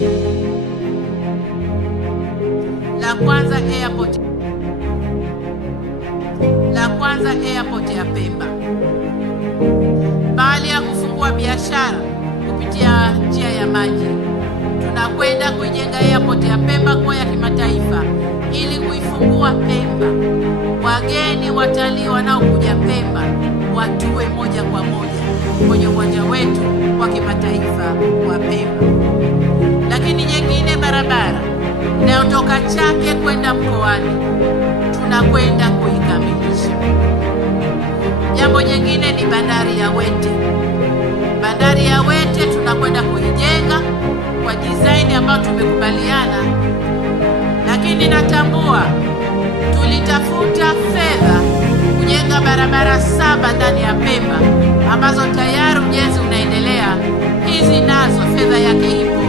La kwanza airport ya Pemba. Baada ya kufungua biashara kupitia njia ya maji, tunakwenda kujenga airport ya Pemba kwa ya kimataifa ili kuifungua Pemba. Wageni watalii wanaokuja Pemba watue moja kwa moja kwenye uwanja wetu wa kimataifa wa Pemba. Lakini nyingine, barabara inayotoka Chake kwenda mkoani tunakwenda kuikamilisha. Jambo jingine ni bandari ya Wete. Bandari ya Wete tunakwenda kuijenga kwa design ambayo tumekubaliana, lakini natambua tulitafuta fedha kujenga barabara 7 ndani ya Pemba ambazo tayari ujenzi unaendelea. Hizi nazo fedha yake ipo.